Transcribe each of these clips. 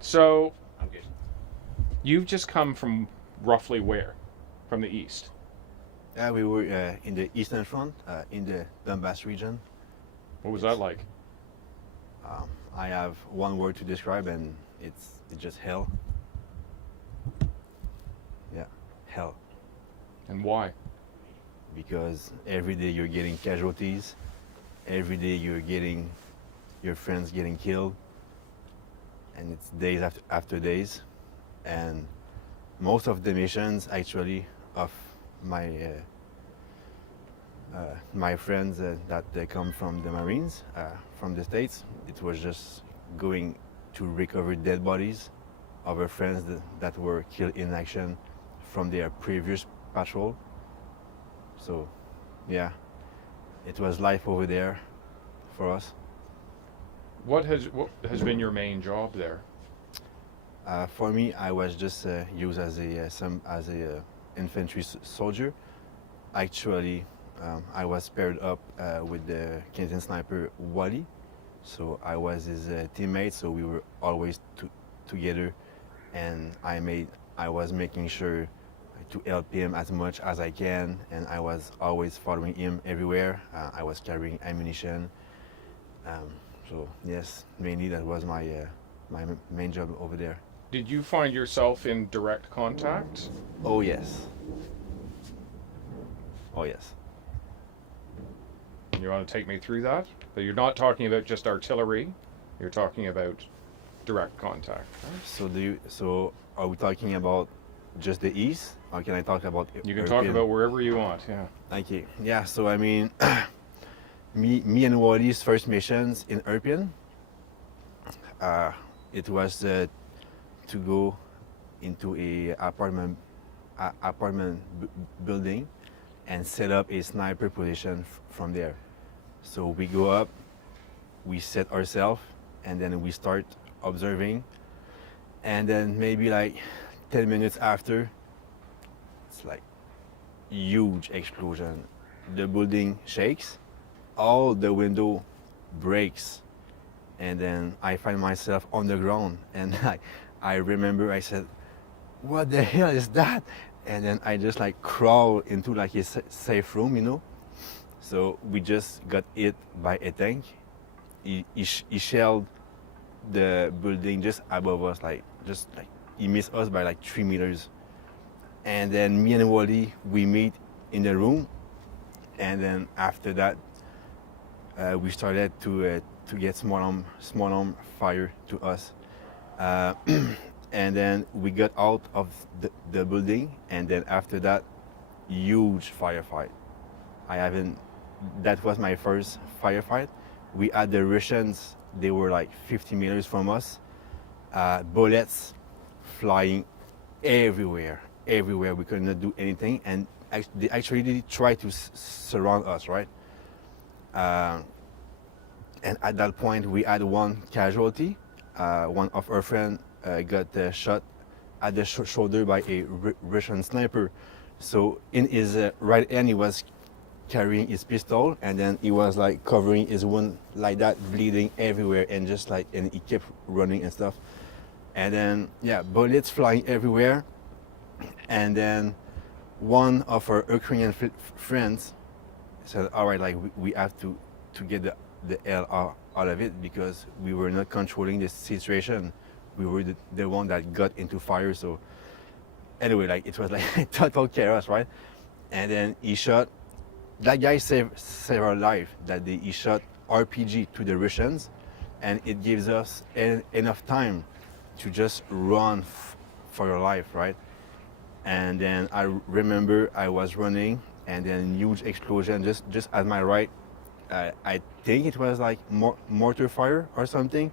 So I'm good. you've just come from roughly where? From the east. We were in the Eastern Front, in the Donbass region. What was that It's like? I have one word to describe, and it's just hell. Yeah, hell. And why? Because every day you're getting casualties. Every day you're getting your friends getting killed, and it's days after days. And most of the missions, actually, of my my friends that they come from the Marines, from the States, it was just going to recover dead bodies of our friends that were killed in action from their previous patrol. So, yeah, it was life over there for us. What has been your main job there? For me, I was just used as a infantry soldier. Actually, I was paired up with the Canadian sniper Wally, so I was his teammate. So we were always together, and I was making sure to help him as much as I can, and I was always following him everywhere. I was carrying ammunition. Um, so yes, mainly that was my main job over there. Did you find yourself in direct contact? Oh yes, oh yes. You want to take me through that? But you're not talking about just artillery. You're talking about direct contact. So are we talking about just the east, or can I talk about You can talk European? about wherever you want. Yeah. Okay, yeah. So I mean, me and Wally's first missions in European, uh, it was to go into a apartment building and set up a sniper position from there. So we go up, we set ourselves, and then we start observing, and then maybe like 10 minutes after, it's like huge explosion. The building shakes, all the window breaks, and then I find myself on the ground. And I remember I said, "What the hell is that?" And then I just like crawl into like a safe room. So we just got hit by a tank. He shelled the building just above us, like just like he missed us by like 3 meters. And then me and Wally, we meet in the room, and then after that, we started to get small arm fire to us, uh, and then we got out of the building, and then after that, huge firefight. I haven't. That was my first firefight. We had the Russians. They were like 50 meters from us. Bullets flying everywhere, everywhere. We could not do anything, and they actually did try to surround us, right? Uh, and at that point, we had one casualty. One of our friends got shot at the shoulder by a Russian sniper. So in his right hand, he was carrying his pistol, and then he was like covering his wound like that, bleeding everywhere, and just like, and he kept running and stuff. And then yeah, bullets flying everywhere. And then one of our Ukrainian friends said, "All right, like we have to get the hell out of it, because we were not controlling the situation. We were the one that got into fire." So anyway, like it was like total chaos, right? And then he shot. That guy saved our life. He shot RPG to the Russians, and it gives us enough time to just run for your life, right? And then I remember I was running, and then huge explosion just at my right. I think it was like mortar fire or something,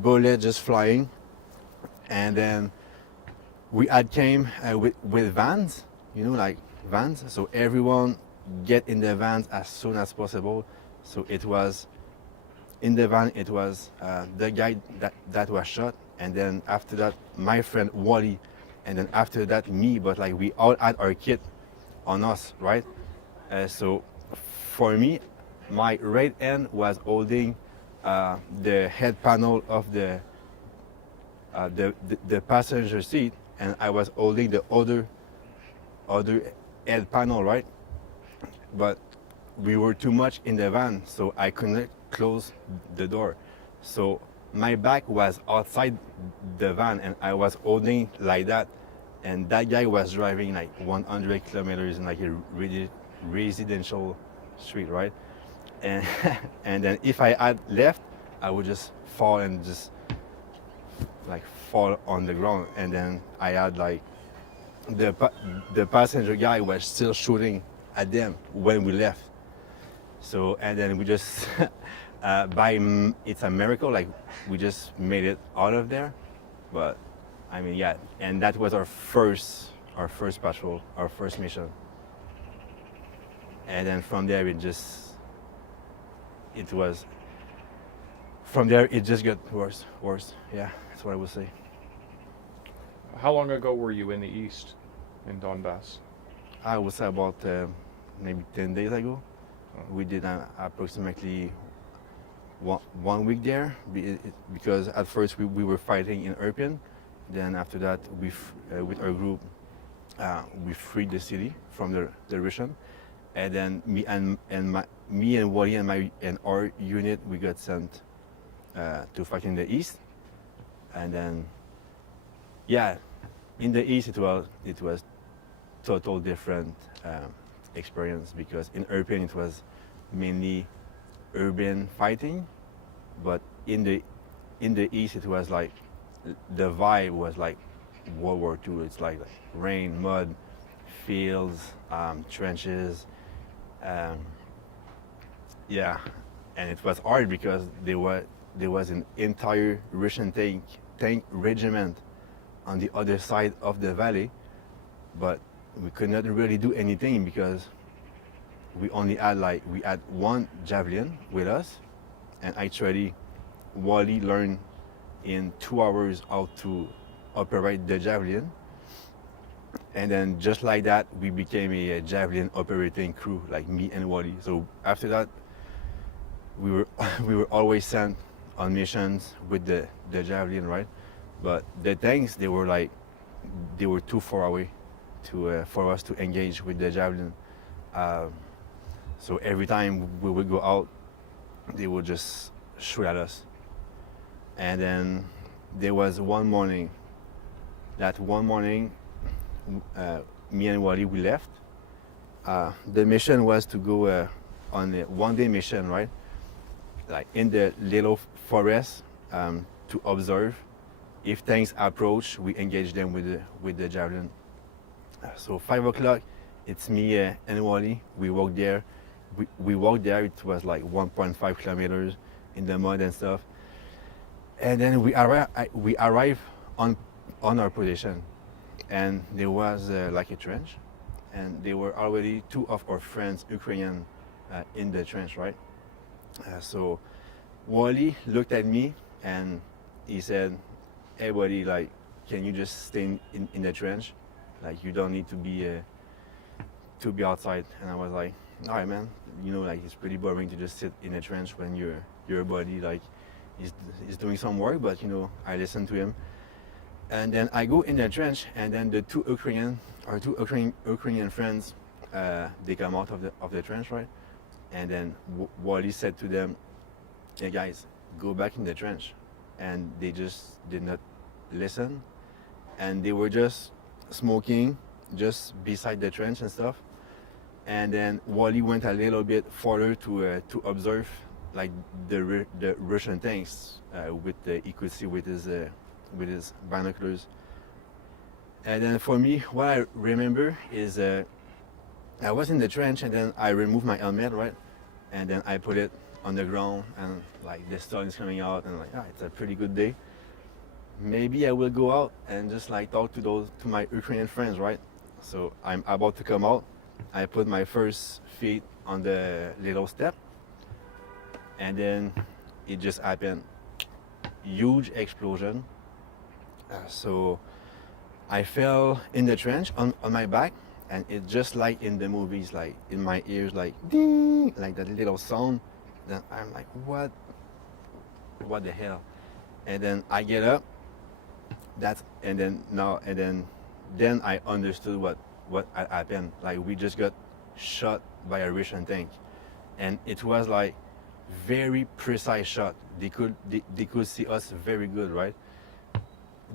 bullet just flying. And then we had came with vans, like vans. So everyone get in the vans as soon as possible. So it was in the van. It was the guy that was shot, and then after that my friend Wally, and then after that me. But like we all had our kit on us, right? So for me, my right hand was holding the head panel of the passenger seat, and I was holding the other head panel, right? But we were too much in the van, so I couldn't close the door. So my back was outside the van, and I was holding like that. And that guy was driving like 100 kilometers in like a really residential street, right? And and then if I had left, I would just fall and just like fall on the ground. And then I had like the passenger guy was still shooting at them when we left. So and then we just it's a miracle, like we just made it out of there. But I mean, yeah, and that was our first patrol, our first mission. And then from there it was from there it just got worse. Yeah, that's what I would say. How long ago were you in the east, in Donbass? I would say about maybe 10 days ago. We did approximately 1 week there because at first we were fighting in Irpin. Then after that, with our group, we freed the city from the Russian. And then me and Wally and our unit, we got sent to fight in the east. And then, yeah, in the east it was total different experience, because in Irpin it was mainly urban fighting, but in the east it was like the vibe was like World War II. It's like rain, mud, fields, trenches, yeah, and it was hard because there was an entire Russian tank regiment on the other side of the valley, but we could not really do anything because we had one javelin with us, and actually Wally learned in 2 hours how to operate the javelin, and then just like that we became a javelin operating crew, like me and Wally. So after that we were always sent on missions with the javelin, right? But the tanks, they were too far away for us to engage with the javelin. So every time we would go out, they would just shoot at us. And then there was one morning. That one morning, me and Wally, we left. The mission was to go on a one-day mission, right? Like in the little forest, to observe. If tanks approach, we engage them with the javelin. So 5 o'clock, it's me and Wally. We walked there. We walked there. It was like 1.5 kilometers in the mud and stuff. And then we arrived on our position, and there was like a trench, and there were already 2 of our friends, Ukrainian, in the trench, right? So Wally looked at me and he said, "Hey buddy, like, can you just stay in the trench? Like, you don't need to be outside." And I was like, "All right, man. You know, like, it's pretty boring to just sit in a trench when your buddy like is doing some work." But you know, I listened to him. And then I go in the trench, and then the two Ukrainian friends, they come out of the trench, right? And then Wally said to them, "Hey guys, go back in the trench." And they just did not listen, and they were just smoking just beside the trench and stuff. And then Wally went a little bit further to observe like the Russian tanks he could see with his binoculars. And then for me, what I remember is I was in the trench, and then I removed my helmet, right? And then I put it on the ground, and like the sun is coming out, and like, it's a pretty good day. Maybe I will go out and just like talk to my Ukrainian friends, right? So I'm about to come out. I put my first feet on the little step, and then it just happened. Huge explosion. So I fell in the trench on my back, and it just like in the movies, like in my ears, like ding, like that little sound. Then I'm like, what the hell? And then I get up, That's and then now and then I understood what had happened. Like we just got shot by a Russian tank, and it was like very precise shot. They could see us very good, right?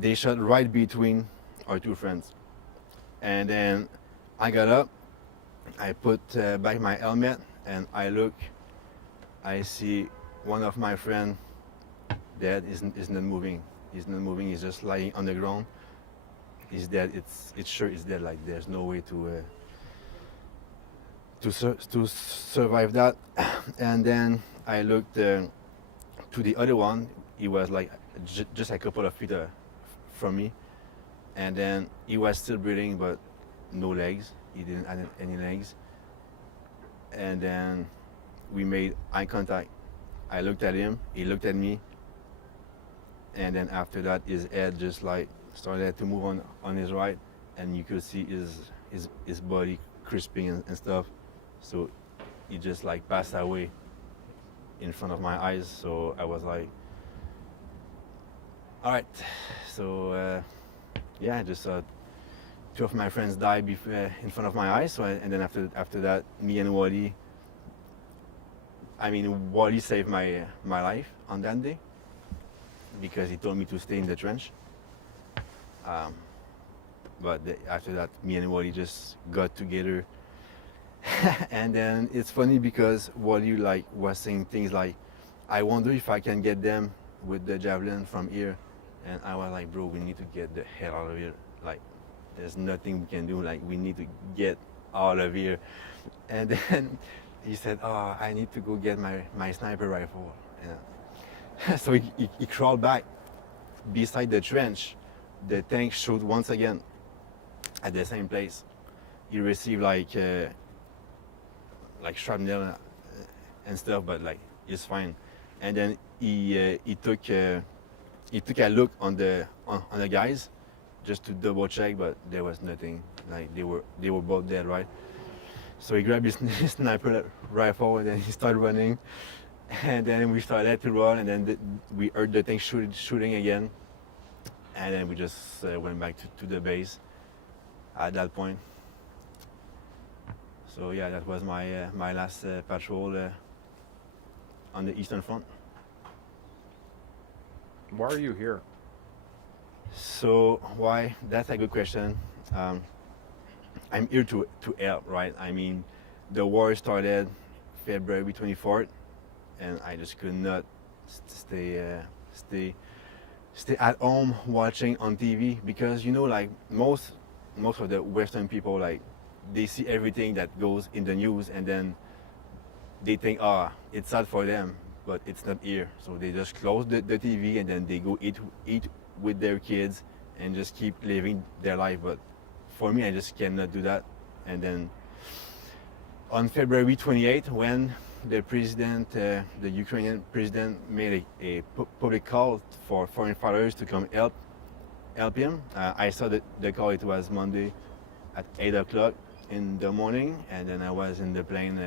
They shot right between our two friends, and then I got up, I put back my helmet, and I look, I see one of my friend dead. Is not moving. He's not moving. He's just lying on the ground. He's dead. It's sure he's dead. Like there's no way to survive that. And then I looked to the other one. He was like just a couple of feet from me, and then he was still breathing, but no legs. He didn't have any legs. And then we made eye contact. I looked at him. He looked at me. And then after that, his head just like started to move on his right, and you could see his body crisping and stuff. So he just like passed away in front of my eyes. So I was like, all right. So yeah, just two of my friends died in front of my eyes. So and then after that, me and Wally. I mean, Wally saved my life on that day because he told me to stay in the trench. But after that, me and Wally just got together. And then it's funny because Wally like was saying things like, I wonder if I can get them with the javelin from here. And I was like, bro, we need to get the hell out of here. Like, there's nothing we can do. Like, we need to get out of here. And then he said, oh, I need to go get my sniper rifle. Yeah. So he crawled back beside the trench. The tank shot once again at the same place. He received like shrapnel and stuff, but like he's fine. And then he took a look on the guys just to double check, but there was nothing. Like they were both dead, right? So he grabbed his sniper rifle and then he started running. And then we started to run, and then we heard the thing shooting again. And then we just went back to the base at that point. So yeah, that was my last patrol on the Eastern Front. Why are you here? So why? That's a good question. I'm here to help, right? I mean, the war started February 24th, and I just could not stay at home watching on TV because like most of the Western people, like they see everything that goes in the news and then they think, it's sad for them, but it's not here. So they just close the TV and then they go eat with their kids and just keep living their life. But for me, I just cannot do that. And then on February 28th, when the president, the Ukrainian president, made a public call for foreign fighters to come help him. I saw the call. It was Monday at 8 o'clock in the morning, and then I was in the plane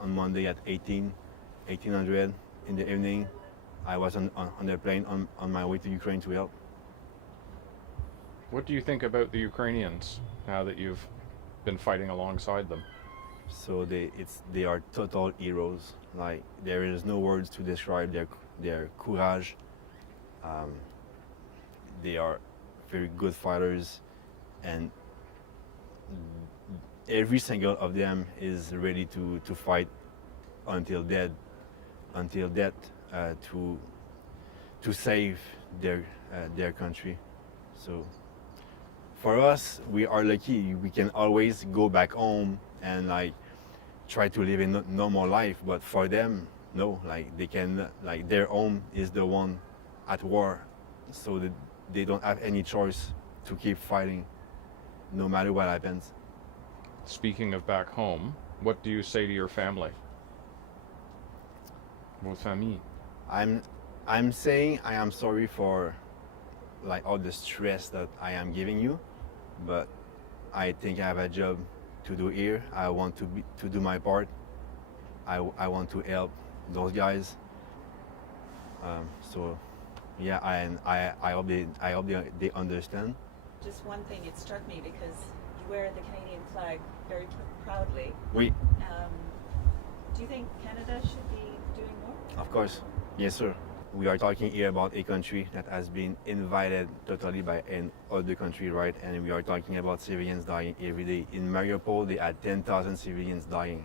on Monday at 1800 in the evening. I was on the plane on my way to Ukraine to help. What do you think about the Ukrainians now that you've been fighting alongside them? So they are total heroes. Like there is no words to describe their courage. They are very good fighters, and every single of them is ready to fight until death to save their country. So for us, we are lucky. We can always go back home and like try to live a normal life. But for them, no. Like they can, like their home is the one at war, so that they don't have any choice to keep fighting, no matter what happens. Speaking of back home, what do you say to your family? Vos famille. I'm saying I am sorry for like all the stress that I am giving you, but I think I have a job to do here. I want to do my part. I want to help those guys. So Yeah, and I hope they understand. Just one thing, it struck me because you wear the Canadian flag very proudly. Oui, Do you think Canada should be doing more? of course. Yes, sir. We are talking here about a country that has been invaded totally by an other country, right? And we are talking about civilians dying every day. In Mariupol, they had 10,000 civilians dying.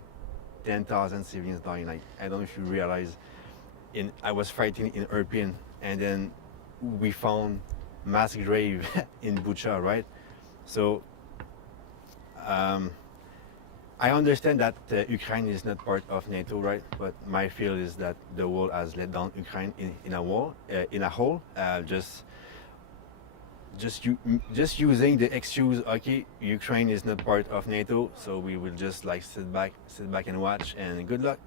10,000 civilians dying. Like, I don't know if you realize, I was fighting in Irpin, and then we found mass grave in Bucha, right? So um, I understand that Ukraine is not part of NATO, right? But my feel is that the world has let down Ukraine in a wall, in a whole. Just using the excuse, okay, Ukraine is not part of NATO, so we will just like sit back and watch, and good luck.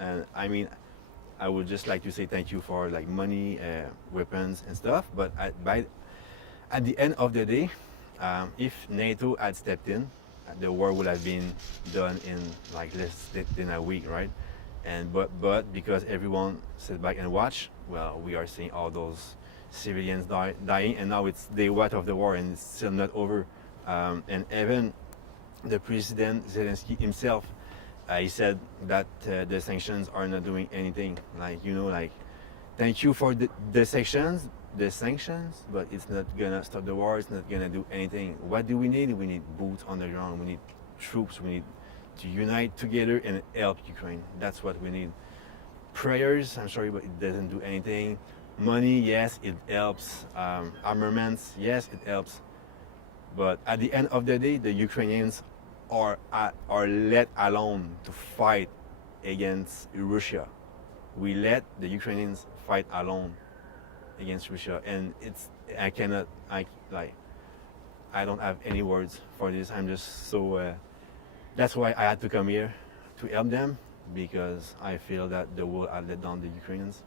And I mean, I would just like to say thank you for like money, weapons, and stuff. But at the end of the day, if NATO had stepped in, the war would have been done in like less than a week, right? And but because everyone sit back and watch, well, we are seeing all those civilians dying, and now it's day one of the war, and it's still not over. And even the president Zelensky himself, he said that the sanctions are not doing anything. Like, you know, like, thank you for the sanctions, but it's not gonna stop the war. It's not gonna do anything. What do we need? We need boots on the ground. We need troops. We need to unite together and help Ukraine. That's what we need. Prayers, I'm sorry, but it doesn't do anything. Money, yes, it helps. Armaments, yes, it helps. But at the end of the day, the Ukrainians are let alone to fight against Russia. We let the Ukrainians fight alone against Russia, and I cannot, I don't have any words for this. I'm just so. That's why I had to come here to help them, because I feel that the world had let down the Ukrainians.